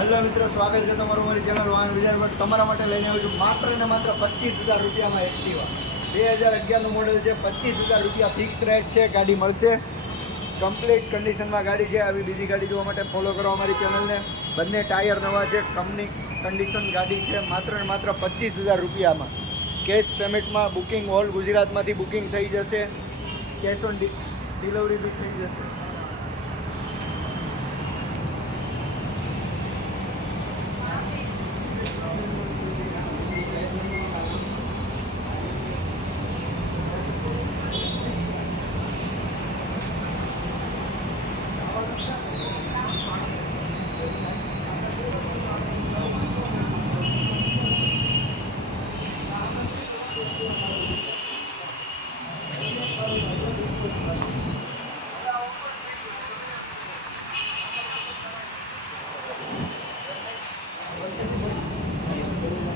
Hello મિત્રો, સ્વાગત છે તમારું મારી ચેનલ વાહન વિચાર પર. તમારા માટે લઈને આવ્યો છું માત્ર ને માત્ર 25,000 રૂપિયામાં એક્ટિવા. 2011નું મોડેલ છે. 25,000 રૂપિયા ફિક્સ રેટ છે. ગાડી મળશે કમ્પ્લીટ કન્ડિશનમાં ગાડી છે. આવી બીજી ગાડી જોવા માટે ફોલો કરો અમારી ચેનલને. બંને ટાયર નવા છે. કંપની કન્ડિશન ગાડી છે. માત્ર ને માત્ર 25,000 રૂપિયામાં કેશ પેમેન્ટમાં બુકિંગ ઓલ ગુજરાતમાંથી બુકિંગ થઈ જશે. કેશ ઓન ડિલિવરી બી થઈ જશે.